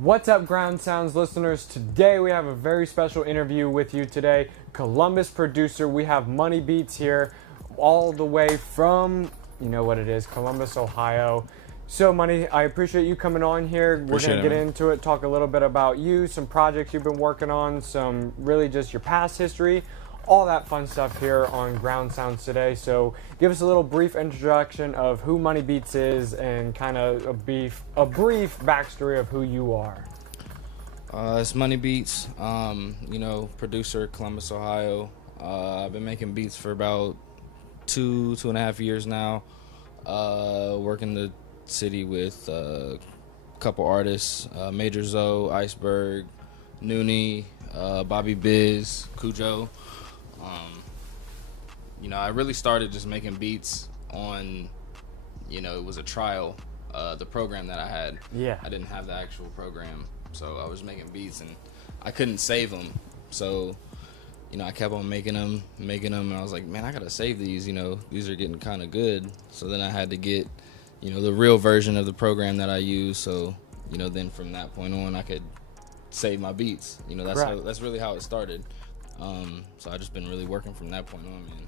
What's up, Ground Sounds listeners? Today we have a very special interview with you today. Columbus producer, we have MoneyBeats here, all the way from, you know what it is, Columbus, Ohio. So, Money, I appreciate you coming on here. We're going to get into it, talk a little bit about you, some projects you've been working on, some really just your past history, all that fun stuff here on Ground Sounds today. So give us a little brief introduction of who MoneyBeats is and kind of a brief backstory of who you are. It's MoneyBeats, producer, Columbus, Ohio. I've been making beats for about two and a half years now. Working the city with a couple artists, Major Zoe, Iceberg, Noonie, Bobby Biz, Cujo. I really started just making beats on, it was a trial, the program that I had. Yeah. I didn't have the actual program, so I was making beats and I couldn't save them. So, I kept on making them, and I was like, man, I gotta save these, these are getting kind of good. So then I had to get, the real version of the program that I use. So, then from that point on, I could save my beats. That's really how it started. So I just been really working from that point on, man.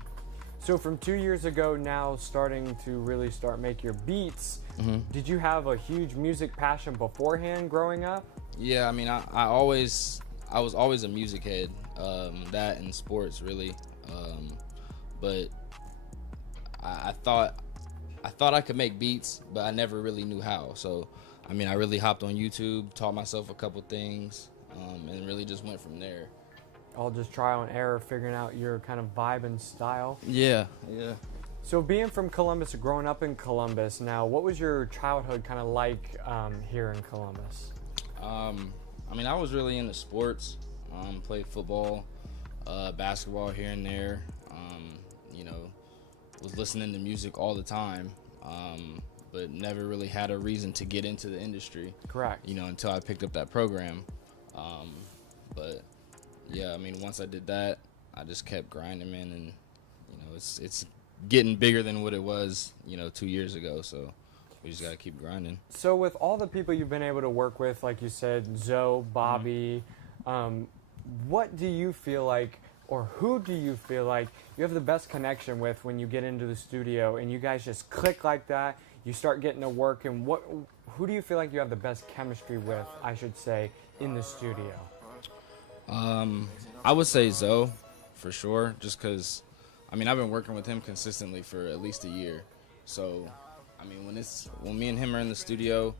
So from 2 years ago now, starting to really make your beats, did you have a huge music passion beforehand growing up? Yeah, I mean, I was always a music head, that and sports really, but I thought I could make beats, but I never really knew how. So, I mean, I really hopped on YouTube, taught myself a couple things, and really just went from there. All just trial and error, figuring out your kind of vibe and style. Yeah. So being from Columbus, growing up in Columbus, now what was your childhood kind of like here in Columbus? I mean, I was really into sports. Played football, basketball here and there. Was listening to music all the time, but never really had a reason to get into the industry. Correct. Until I picked up that program. But yeah, I mean, once I did that, I just kept grinding, man, and it's getting bigger than what it was, 2 years ago. So we just gotta keep grinding. So with all the people you've been able to work with, like you said, Zoe, Bobby, what do you feel like, or who do you feel like you have the best connection with when you get into the studio and you guys just click like that? You start getting to work, and who do you feel like you have the best chemistry with, I should say, in the studio? I would say Zoe, for sure, just because, I mean, I've been working with him consistently for at least a year. So, I mean, when me and him are in the studio,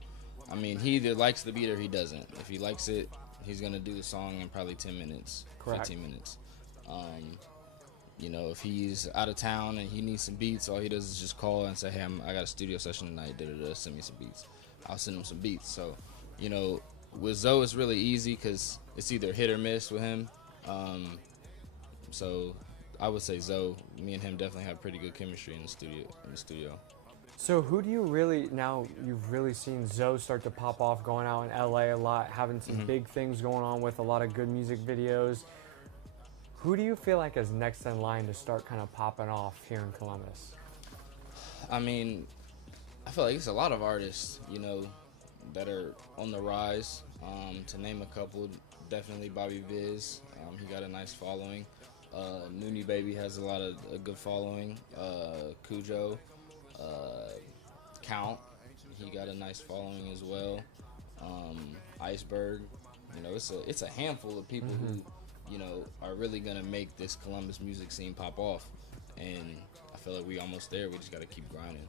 I mean, he either likes the beat or he doesn't. If he likes it, he's going to do the song in probably 10 minutes, Correct. 15 minutes. If he's out of town and he needs some beats, all he does is just call and say, hey, I got a studio session tonight, send me some beats. I'll send him some beats. So, with Zoe, it's really easy because it's either hit or miss with him. So I would say Zoe. Me and him definitely have pretty good chemistry in the studio. So who do you really, now you've really seen Zoe start to pop off, going out in LA a lot, having some big things going on with a lot of good music videos. Who do you feel like is next in line to start kind of popping off here in Columbus? I mean, I feel like it's a lot of artists, that are on the rise. To name a couple, definitely Bobby Biz. He got a nice following. Noonie Baby has a lot of a good following. Cujo, Count, he got a nice following as well. Iceberg, it's a handful of people who, are really gonna make this Columbus music scene pop off. And I feel like we almost there. We just gotta keep grinding.